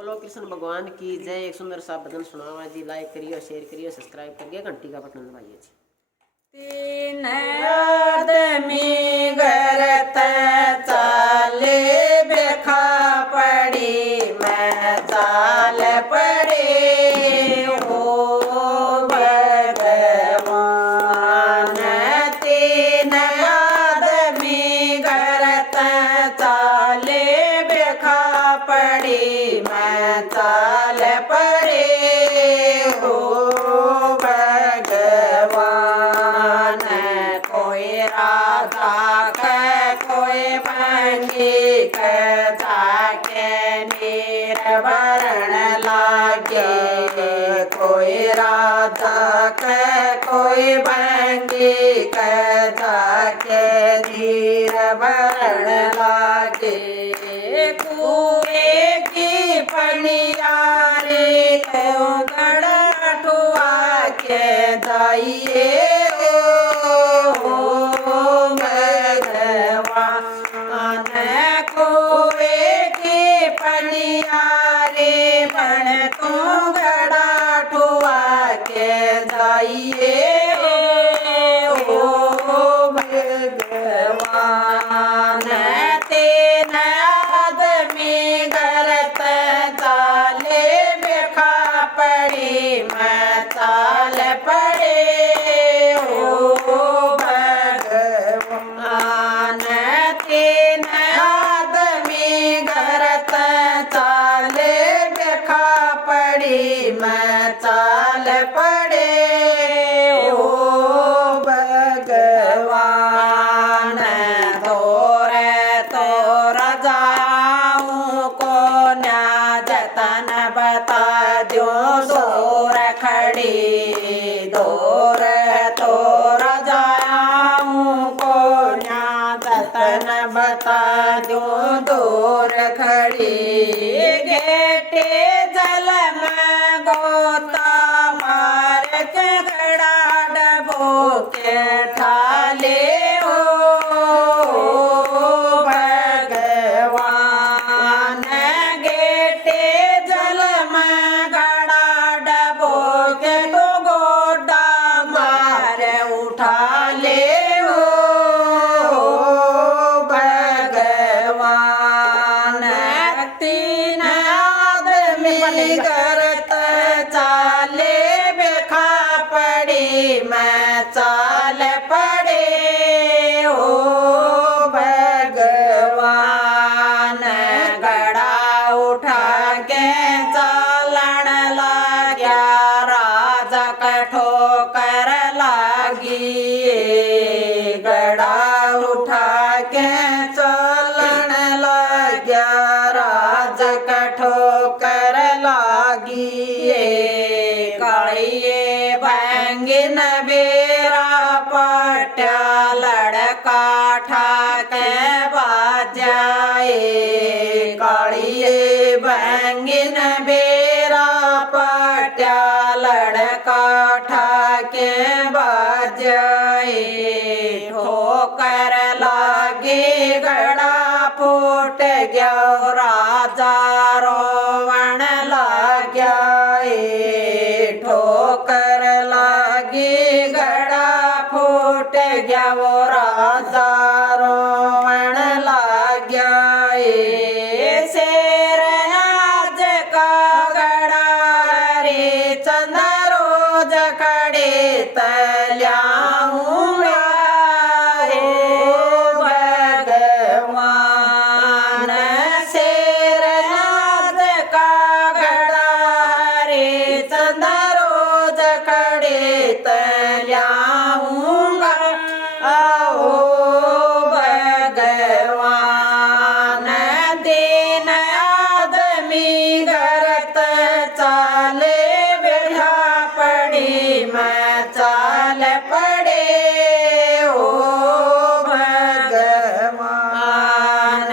बोलो कृष्ण भगवान की जय। एक सुंदर सा भजन सुनावा जी। लाइक करियो, शेयर करियो, सब्सक्राइब करिए, घंटी का बटन दबाइए जी। तीन आदमी घर चाले बेखा पड़ी मैं चाल पड़ी हो भगवान। तीन आदमी घर चाले बेखा पड़ी मैं चाल पड़ी हो भगवान। कोई राधा के कोई बंगी के जाके नीर भरण लागे। कोई राधा के कोई बंगी के जाके नीर भरण लागे। कुएं की पनियारी तो गड़ा ठुआ के जाइए कुएं की पनियारी बन तू गड़ा ठुआ के जाइए भगवान। तीन आदमी गलत चाले बेखा पड़ी मैं चाल पड़े हो भगवान। तीन आदमी गलत चाले बेखा पड़ी मैं चाल पड़े हो भगवान। तोरे तोरा जाऊं को न्या जतन बता दो दूर खड़ी। दूर तोरा जाऊं को न्या जतन बता दो दूर खड़ी। गेटे जल में गोता मार के घड़ा डबो के ठाले हो भगवान। गेटे जल में घड़ा डबो के तो गोडा मार उठा ले हो भगवान। तीन आदमी करत चाले बेखा पड़ी मैं चाल पड़े हो भगवान। गड़ा उठा के चालन लाग्या राजा कठोकर लागी। गड़ा उठा के चालन लाग्या राजा कठोकर लागी। कालिए भंगिन बेरा पट्या लड़का ठाके बाजाए। कालिए भंगिन बेरा पट्या लड़का ठाके बाजाए। ठोकर लागे गड़ा फूट गया राजा रोवण लाग्या। ठोकर लागे गड़ा फूट गया वो राजा रोवण लाग्या। शेर आज का गड़ा रे चंद्रोज खड़े तल्याऊंगा भगवान। शेर आज का गड़ा रे चंद्रोज खड़े तल्याऊंगा आओ भगवान। दिन आदमी गरत चाले बेढ़ा पड़ी मैं चाल पड़े हो भगवान।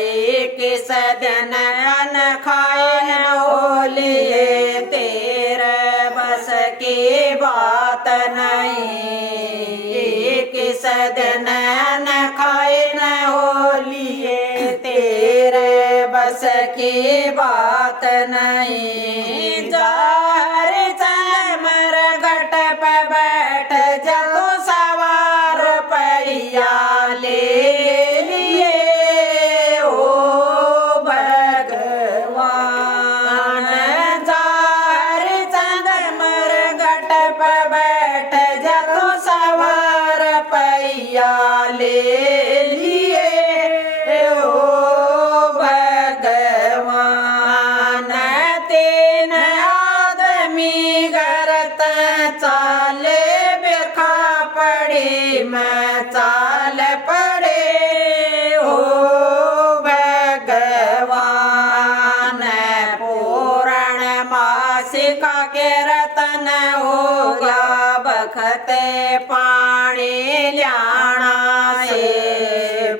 एक सदन अन खाए न होलिए तेरे बस की बात नहीं। एक सदन अन खाए न होलिए तेरे बस की बात नहीं। जार चमर घट पे बैठ जा तो सवार पैया ले लिए ओ भगवान। जार चमर घट पे बैठ जा तो सवार पैया ले लिए ओ भगवान। तीन आदमी करत चाले बेखा पड़ी मैं चाल पड़े हो भगवान। पूर्ण मासिका के रतन होगा बखते पानी ल्याणा से।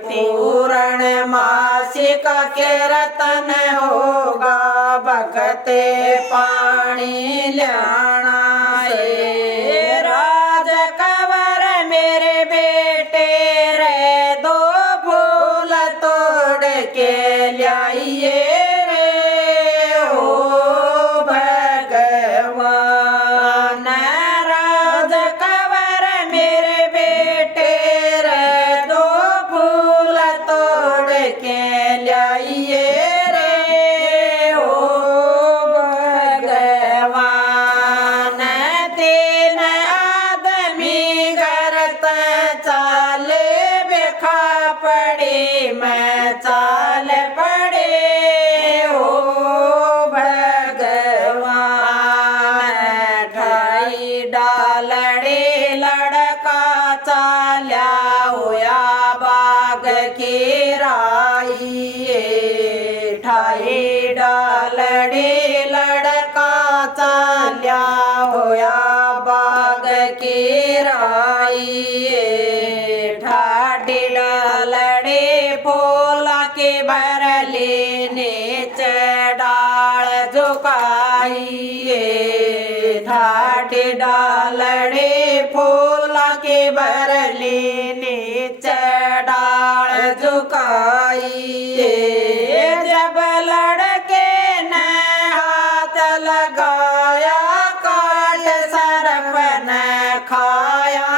पूर्ण मासिका के रतन होगा बखते पानी ल्याणा से। राज कंवर मेरे बेटे रे दो फूल तोड़ के लाइए रे ओ भगवान। राज कंवर मेरे बेटे रे दो फूल तोड़ के लाइए रे ओ भगवान। तीन आदमी करत चाले बेखा पड़ी मैं चाल पड़े ओ भगवान। ढाई डालड़े लड़का चाल्या होया बाग की राई। ढाई डालड़े लड़का चाल्या होया बाग की राई। ढाडी डालड़े फूला के भरले नीचे डाल झुकाइए। ढाडी डालड़े फूला के भरले नीचे डाल झुकाइए। जब लड़के ने हाथ लगाया काट सरप ने खाया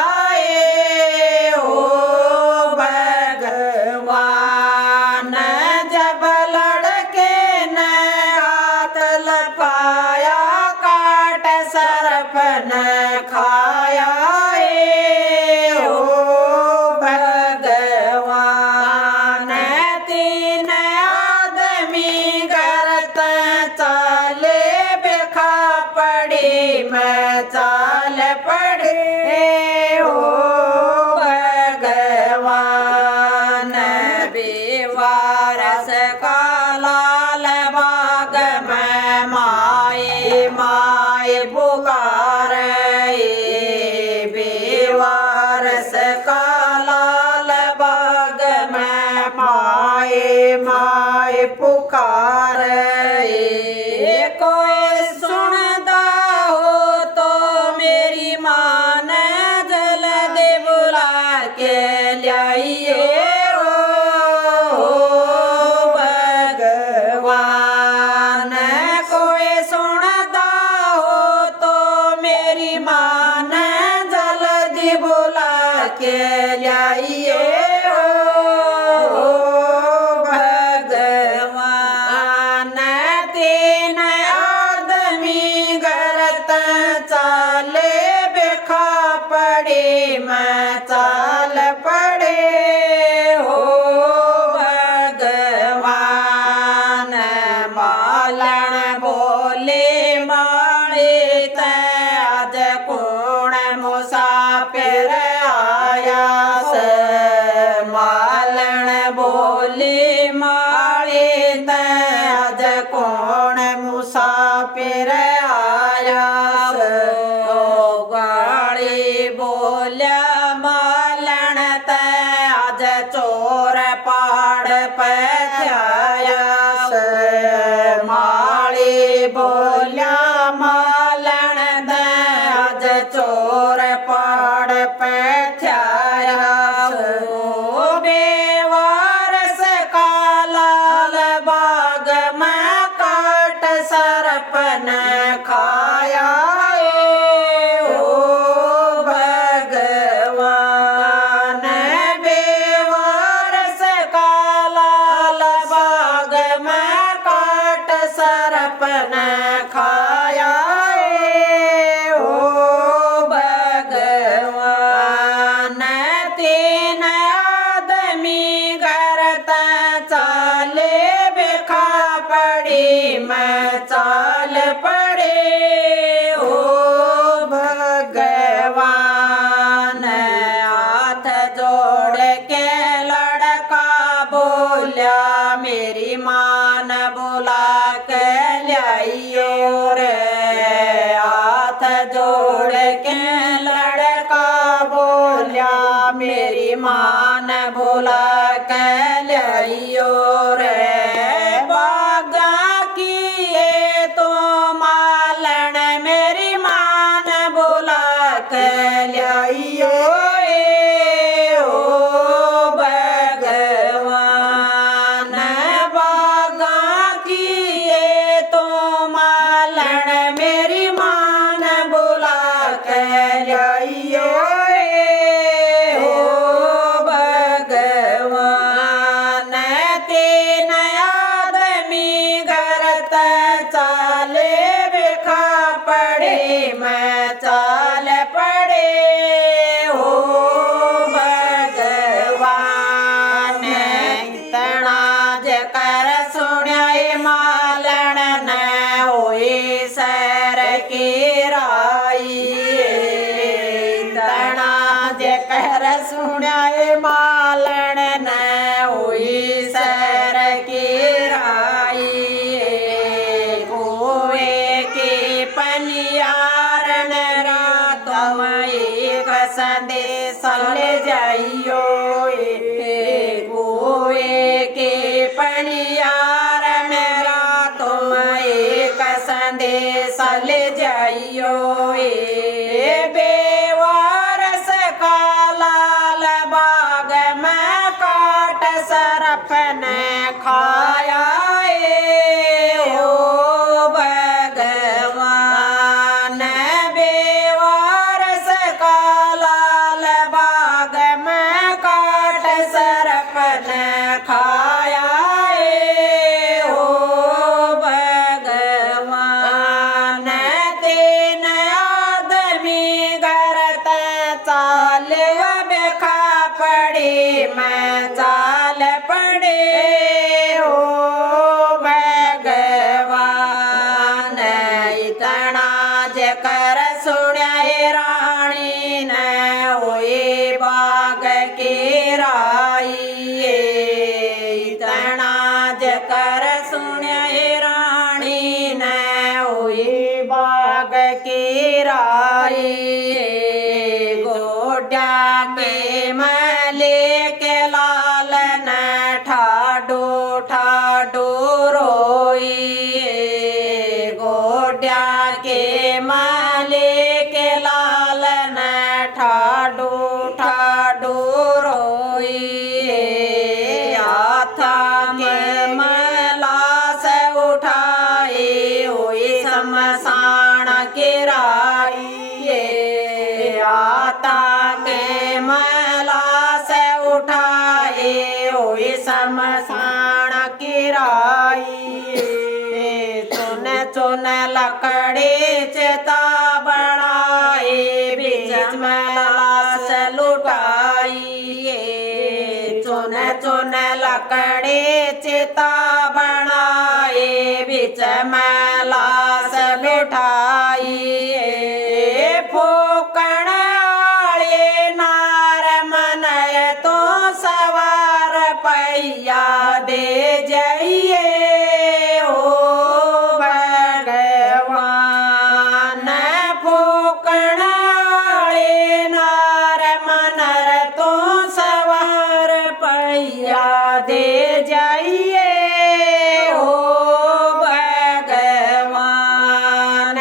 ओ भगवान। जब लड़के ने हाथ लगाया काट सरप ने खाया ओ भगवान। तीन आदमी करत चाले बेखा पड़ी मैं चाल पड़े हो भगवान। बेवारस का लाल बाग में माए माए पुकार। बेवारस का लाल बाग में माए माए पुकार। कोई सुनता हो तो मेरी माँ ने जल्दी बुला के लाइए ओ भगवान। कोई सुनता हो तो मेरी माँ ने जल्दी बुला के लाइए ओ भगवान। तीन आदमी करत चाले बेखा पड़ी मैं चाल पड़े हो भगवान। मालन बोले माले ते आज कौन मुसाफिर आया से। मालन बोले माले ते आज कौन मुसाफिर आया से। ओ गाड़ी बोल्या मालन ते आज चोर पाड़ पे आया से। माली बोल्या मालन ते आज चोर पाड़ पे आया से। बेवारस का लाल बाग में का सरपन खाया ओ भगवान बेवारस का लाल बाग में काट सरपन खाया ओ भगवान तीन आदमी करता चाले बेखा पड़ी मैं चाल पड़े ओ भगवान हाथ जोड़ के लड़का बोलिया मेरी मां न बुला के लाइयो रे हाथ जोड़ के लड़का बोलिया मेरी मां न बुला के लाइयो रे बागा किए तो मालन मेरी मां न बुला के लाइयो ओ भगवान बागा किए तो मालन मेरी मां न बुला के लाइयो ओ भगवान तीन आदमी करत चाले बेखा पड़े मैं चाल पड़े ओ भगवान इतना जकर सुनाए मालन न होए सर की राई इतना जकर सुनाए मालन न होए सर की राई गोवे के पनियारन रातम एक संदेश ले जाइयो गोवे के पनियारन रातम एक संदेश ले जाइयो बेवारस का लाल बाग में काट सरपन खाया ओ भगवान बेवारस का लाल बाग में काट सरपन खाया ओ भगवान तीन आदमी करत चाल बेखा पड़ी मैं चाल पड़े ओ भगवान इतना जकर सुनाए रानी न होए बाग की राई इतना जकर सुनाए रानी न होए बाग की राई गोड्या के मले के लाल न ठाडो ठाडो रोई गोड्या के मले के लाल न ठाडो ठाडो रोई हाथा के मलास उठाए होई समसान के राई आता के मलास उठाए होई समसान की राई चुन चुन लकड़ी चिता बनाए बीच में लाश लुटाई चुन चुन लकड़ी चिता बनाए बीच में लाश लुटाई फूकण आले नार मनय तो सवार पैया दे जाइए ओ भगवान फूकण आले नार मनर तो सवार पैया दे जाइए ओ भगवान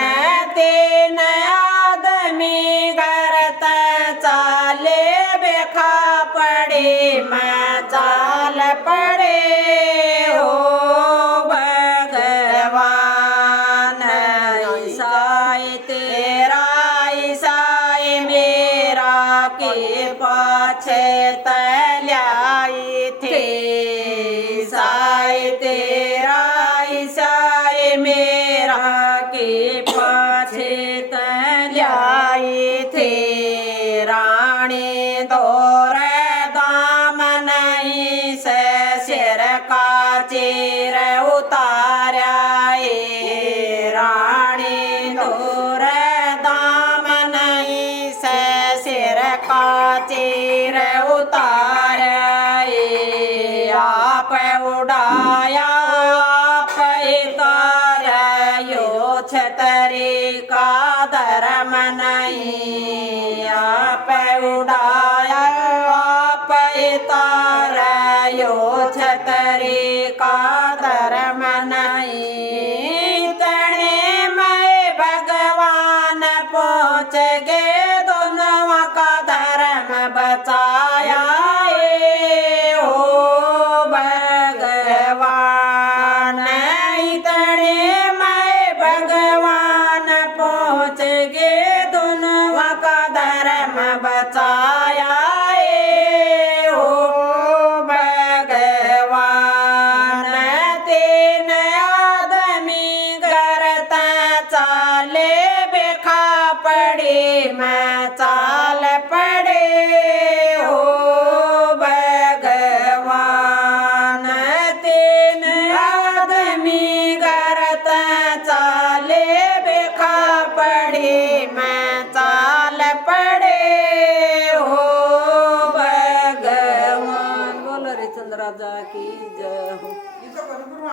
तरी का धर्म नहीं आप उड़ा